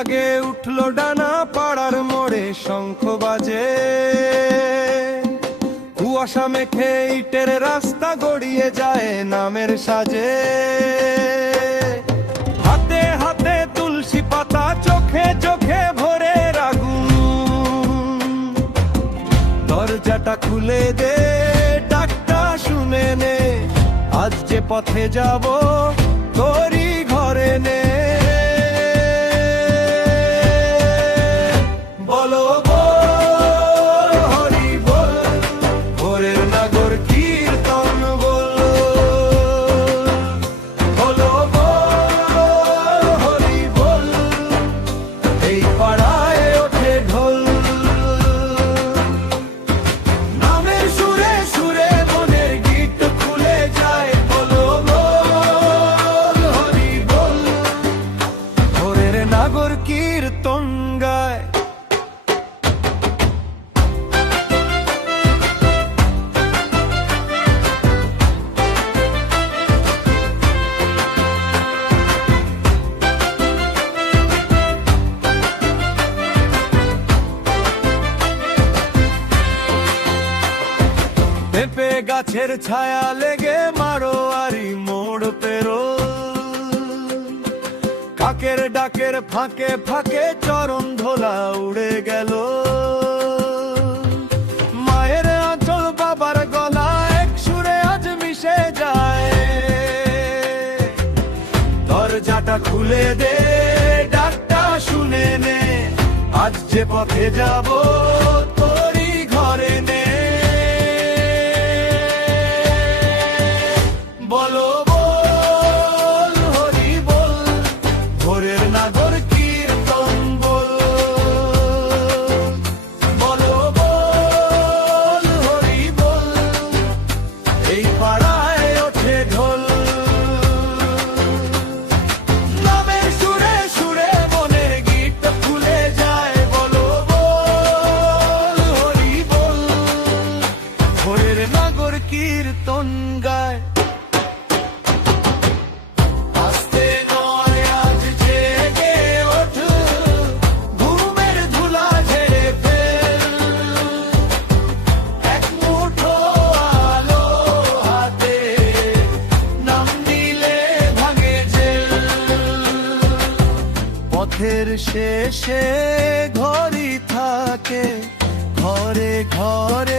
রাগে উঠলো ডানা, পাড়ার মোড়ে শঙ্খ বাজে। কুয়াশা মেখে ইটের রাস্তা গড়িয়ে যায় নামের সাজে। হাতে হাতে তুলসী পাতা, চোখে চোখে ভরে আগুন। দরজাটা খুলে দে, ডাকটা শুনে নে, আজ যে পথে যাব তোরই ঘরে নে। বলো বল হরি বল, ভোরের নাগর কীর্তন বল। বলো বল হরি বল, এই পাড়ায় ওঠে ঢোল। নামের সুরে সুরে মনের গীত খুলে যায়। বলো বল হরি বল, ভোরের নাগর কীর্তন গায়। পেঁপে গাছের ছায়া লেগে মারোয়ারি মোড় পেরো। কাকের ডাকের ফাঁকে ফাঁকে চরণ ধোলা উড়ে গেল। মায়ের আঁচল বাবার গলা এক সুরে আজ মিশে যায়। দরজাটা খুলে দে, ডাকটা শুনে নে, আজ যে পথে যাব তোরই ঘরে নে। বলো বল হরি বল, ভোরের নাগর কীর্তন বল। বলো বল হরি বল, এই পাড়ায় ওঠে ঢোল। নামের সুরে সুরে মনের গীত খুলে যায়। বলো বল হরি বল, ভোরের নাগর কীর্তন গায়। পথের শেষে ঘড়ি থাকে ঘরে ঘরে।